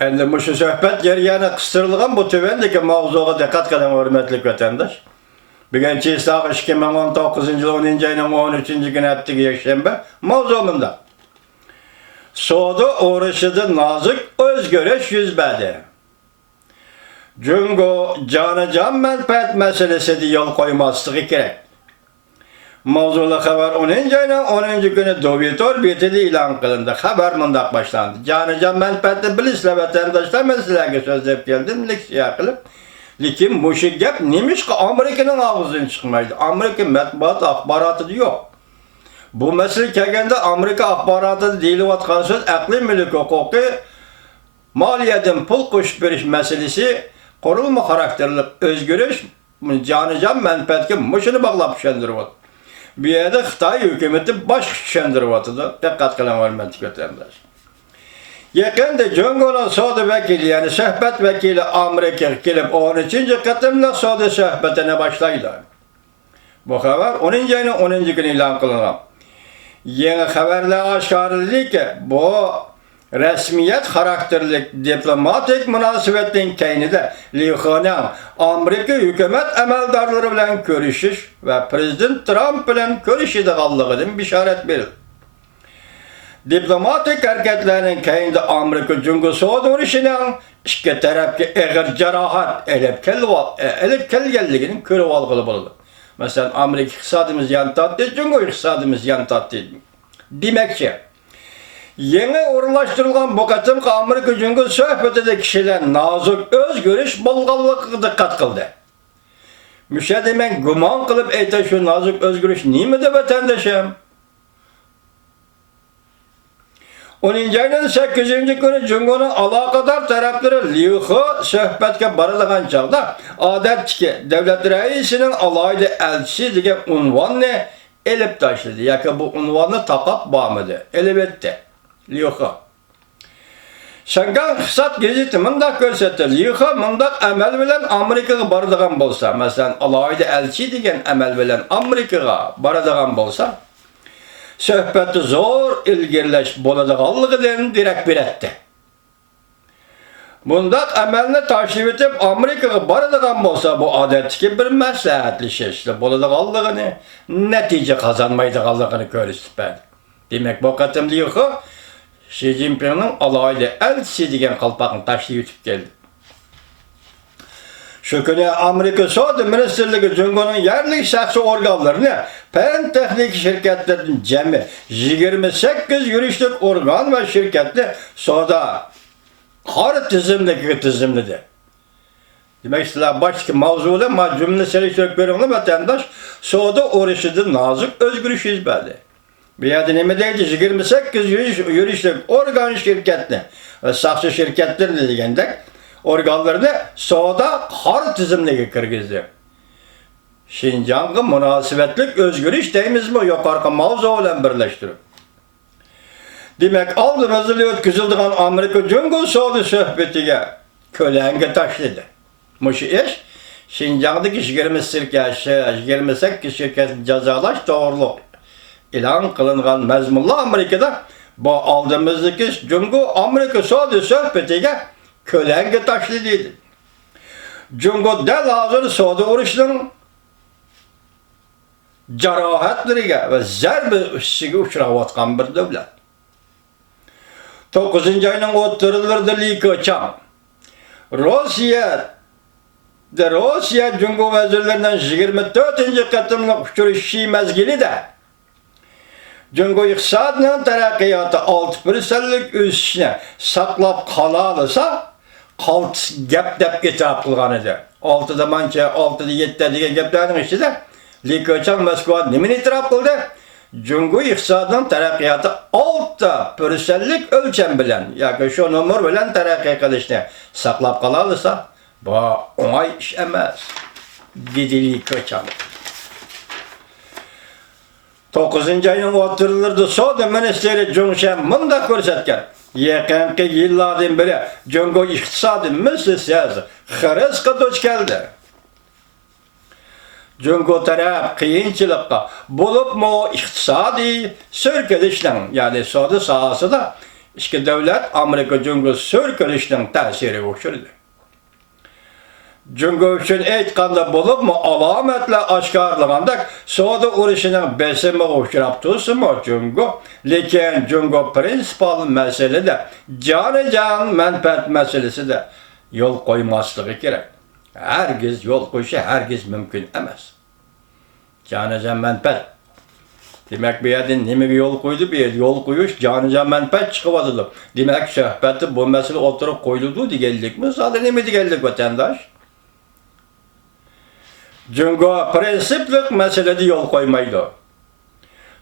Endi bu söhbət yeriyana qıstırılğan bu tövəndəki mavzuğa diqqət qilin hörmətli vətəndaş. Bugün Çiğsağ 2019 yılı 10. ayının 13. günü heptiki yaşayamba mavzumunda. Soğudu uğraşıdı nazik özgürüş yüzbədi. Cungo canı-can menfaat meselesi de yol koymaslığı gerek. Mavzulu haber 10. ayının 10. günü Dovitor betili ilan kılındı. Haber mındak başlandı. Canı-can menfaatli bilisle vatandaşlar meseleye söz deyip geldim. Leksiya kılıp. Lekin muşu gap neymiş ki Amerika'nın ağzından çıkmaydı. Amerika matbuat akbaratı yok. Bu mesele kelgende Amerika akbaratı deyilayotgan söz aqliy mulk huquqi, maliyadan pul qo'shib berish meselesi, qurulma xarakterli o'zgarish, canı-can menfaatga mushuni bog'lab tushuntiryapti. Bu yerda Xitoy hukumati boshqa tushuntiryapti. Diqqat qiling hurmatli vatandosh. Yaqinda Jungo'ning savdo vakili, ya'ni suhbat vakili Amerikaga kelib 13-chi qatimliq savdo suhbatini boshlaydi. Bu xabar 10 ayning 10 kuni e'lon qilingan. Yangi xabarlar oshkoraladiki, bu rasmiyat xarakterli diplomatik munosabatning keyinida Lixoning Amerika hukumat amaldorlari bilan ko'rishish va prezident Trump bilan ko'rishadiganligidan bishorat berildi. Diplomatik hareketlerinin keyinde Amerika Jungo savdo urushining ikki tarafga og'ir jarohat elib kelganligini ko'rib olg'ili bo'ldi. Mesela Amerika iqtisodimiz yan tortdi, Jungo iqtisodimiz yan tortdi. Demakchi, yangi o'rinlashtirilgan bu qatimqi Amerika Jungo suhbatida kishilar nozik o'zgarish bo'lganligiga diqqat qildi. Musha demak gumon qilib ayta shu nozik o'zgarish nima deb vatandoshim? 10. ayının 8. günü Jungo'nun alakadar tarafları Liuxu söhbətə barılğan çağda adətki devlet reisinin alaylı elçisi degan unvanını elib taşladı. Yaka bu unvanı taqab bağmıdı. Elib etdi. Liuxu. Şangan Xisat gazeti mındaq görsətdi. Liuxu mındaq əməl bilen Amerikaga barıdığan bolsa, məsələn alaylı elçi degan əməl bilen Amerikaga barıdığan bolsa, söhbəti zor ilgirləş bo'ladiganligidan direkt beretdi. Bundaq əməlini taşrif etib Amerikaga baradigan bolsa, bu odatdagi bir maslahatlashishli bo'ladiganligini, natija qozonmaydiganligini ko'rsatdi. Demak, bu qatim Liuxu Xi Jinpingning alayli elchisi degan qalpoqni tashlab o'tib keldi. Şu günü Amerika Savdo Ministerligi Jungo'nun yerli şahsi organlarını pen texnik şirketlerin cemi 28 yürüyüşlük organ ve şirketli savdo qari tizimlidi. Demek sizler başka mavzula ma cümle selektöp beringlar vatandaş savdo urushidan nozik o'zgarish yuz berdi. Bu yerda nima deydi? 28 yürüyüşlük organ şirketli ve şahsi şirketlerini deganda organlarını savdo qari tizimligiga kirgizdi. Şinjanga munosabatlik o'zgarish deymizmi, yuqorqi mavzu bilan birlashtirib. Demak, oldimizda o'tkazilgan Amerika Jungo savdo suhbatiga ko'langa tashladi. Mushu ish Şinjandagi 28 shirkatni jazolash to'g'riliq e'lon qilingan mazmunli Amerikada bu oldimizdagi Jungo Amerika savdo suhbatiga ko'langa tashladi. Jungo dal hozir savdo urushining jarohatlariga va zarba ustiga uchrayotgan bir davlat. 9. ayning 30'larida Li Keqiang Rossiya Jungo vazirlaridan 24-qatimliq uchrashish mezgilida Jungo iqtisodining taraqqiyoti 6%lik o'sishni saqlab qola olsa, qaltis gap deb e'tirof qilgan edi. 6da mancha, 6da 7da degan gaplarning ichida Li Keqiang Moskva nimani e'tirof qildi? Jungo iqtisodining taraqqiyoti 6%lik o'lcham bilan yoki shu nomer bilan taraqqiy qilishni saqlab qola olsa, bu o'ng'ay ish emas, dedi Li Keqiang. 9. ayning 30'larida savdo ministri Jung Shen mundaq ko'rsatgan. Yaqinqi yillardan beri Jungo iqtisodi mislsiz xirasga duch keldi. Jungo taraf qiyinchilikqa bo'libmi iqtisodiy so'rkilishning, ya'ni savdo sohasida İki devlet Amerika Cungo sörkülüşünün təsiri uçurdu. Cungo üçün eytqanda bulup mu alametle aşkarlığında Soğudu uruşunun besimi uçurap tutsun mu Cungo? Lekin Cungo prinsipal mesele de canı menfaat meselesi de yol koymaslığı gerek. Herkes yol koyuşu herkes mümkün emez. Canı menfaat. Demek bir yerden neme yol koydu, bir yer yol koyuş, canıca menfaat çıkıvadıdı. Demek sohbeti bu mesele oturup koyuldu digeldik mi? Zaten neme digeldik vatandaş? Cungo prensiplik meselede yol koymaydı.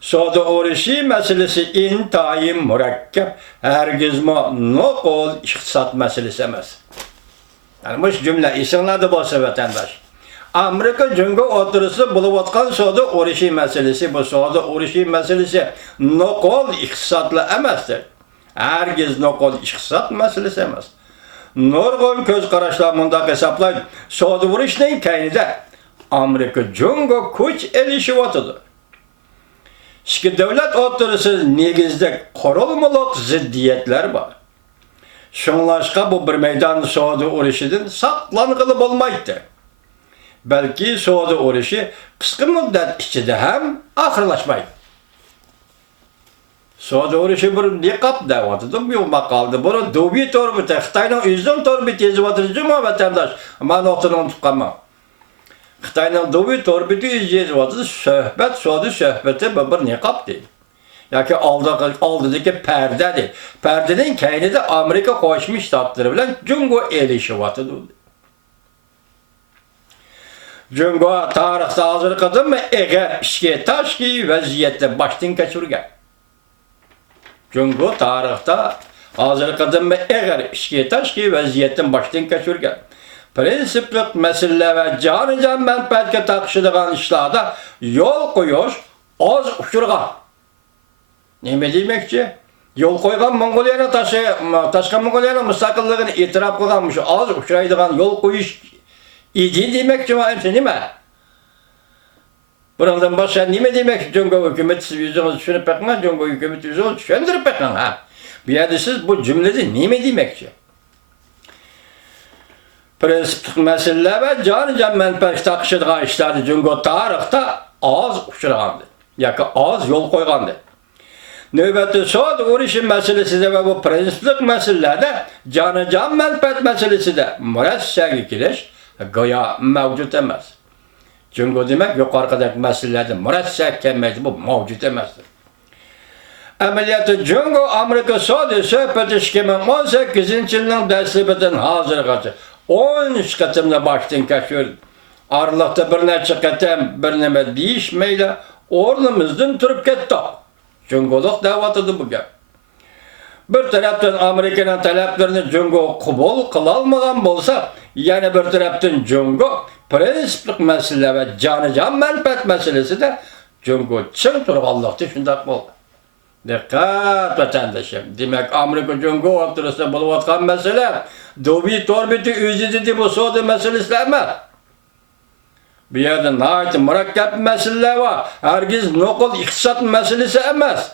Soda uğraşı meselesi intayim mürekkep, hergizma nokol iktisat meselesi emez. Yani bu cümle isimlerde bolsa vatandaş. Amerika Cungo oturusu buluvatkan soda uğraşı meselesi, bu soda uğraşı meselesi nokol iktisatlı emezdir. Hergiz nokol iktisat meselesi emez. Nurgun göz karışlarında hesaplayın, soda uğraşının kaynıda Amerika Cungo kuch elişivatıdır. İki devlet oturusu negizde korulmalık ziddiyetler var. Şunlaşka bu bir meydan soğudu uğraşıdın saklanğılı olmaydı. Belki soğudu uğraşı kısa müddet içinde hem ahırlaşmaydı. Soğudu uğraşı bir nikap davatıdır, bir makaldı. Bunu dubi torbiti, Xitay'ın üzüm torbiti yazıvatıdır cuma vatandaş. Ama noktadan tutamam. Xitay'ın dubi torbiti yazıvatıdır, soğudu söhbeti bir nikap değil. Yani aldıdaki perdedir. Perdenin kayını da Amerika koşmuş ştatları bilen Cungo elişivatıdır. Cungo tarihte hazır kadın mı eğer işe taşki vaziyette baştan geçirgen. Cungo tarihte hazır kadın mı eğer işe taşki vaziyetten baştan geçirgen. Prensiplik mesele ve canı menfaatke takışıdığın işlerde yol koyuş az uçurgan. Ne demekçi? Yol koygan Mongoliyana taşkan Mongoliyana müstakillığını itiraf kılganmış az uçuraydıgan yol koyuş idi demekçi mi hemsi değil mi? Bundan başka ne demek Cungo hükümet yüzünü düşünüp bakma, Cungo hükümet yüzünü düşündürüp bakma ha. Bir yerde siz bu cümlede ne demekçi? Prensiplik meseleler ve canı menfaat takışıdığın işlerde Cungo tarihte az uçurgandı. Yani az yol koygandı. Növbəti soğudu uğraşı meselesi de ve bu prensiplik meselelerde canı menfaat meselesi de mürəssəq ikiliş gaya mevcut emez. Çünkü demek yukarıdaki meselelerde mürəssəq kelmesi bu mevcut emezdir. Ameliyatı Cungo Amerika Soğudu söhbeti 2018 yılının dersibeten hazır kaçı. 13 katımda baştan geçiyordu. Aralıkta bir neçe katım bir neme değişmeyle ornumuzdan turup gitti. Cungoluk davatıdır bu gap. Bir taraftan Amerika'nın taleplerini Cungo kubul kılalmadan bolsa, yani bir taraftan Cungo prensiplik mesele ve canı menfaat meselesi de Cungo çın turgallıktı şundak oldu. Dikkat vatandaşım. Demek Amerika Cungo oturursa buluvatkan mesele, dobi torbiti üzüdü bu soğudu meselesi emez. Bir yerde nahayet mürekkep meseleler var. Herkes nokul iktisat meselesi emez.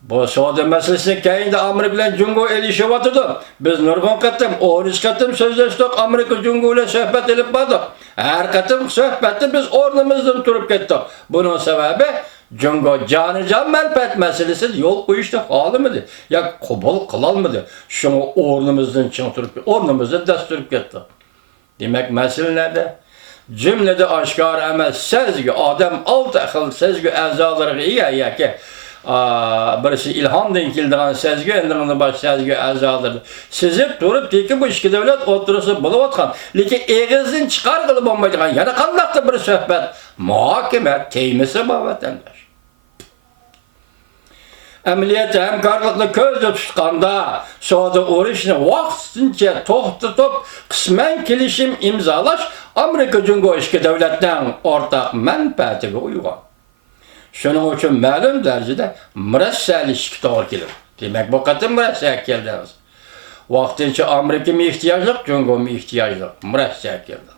Bu soğudu meselesinin kayında Amerika ile Cungo elişivatıdır. Biz nurgun katım, 13 katım sözleştik Amerika Cungo ile sohbet edip badık. Her katım sohbette biz ornumuzdan turup gittik. Bunun sebebi Cungo canı menfaat meselesi yol koyuştu halı mıdır? Ya kubul kılal mıdır? Şunu ornumuzdan çıngıtırıp, ornumuzdan desturup gitti. Demek mesele nerede? Cümlede aşkar emez sezgi, adam alt akıl sezgi əzaları iyi ki birisi ilham denkildiğin sezgi, endiriğinde baş sezgi əzaları. Sizip durup ki bu iki devlet oturusu buluvatkan, lekin eğizden çıkar kılıp olmayacağın, yani kandakta bir sohbet, muhakeme, teymisi var vatandaş. Emniyete hemkarlıklı közde tutkanda soğudu uğraşını vaktince toxtutup kısmen kilişim imzalaş Amerika Cungo iki devletten ortak menfaatine uygun. Şunun için məlum derecede mürəssəl ilişki doğru gelir. Demek bu katı mürəssəl geldiniz. Vaktince Amerika mı ihtiyaclık, Cungo mu ihtiyaclık? Mürəssəl geldi.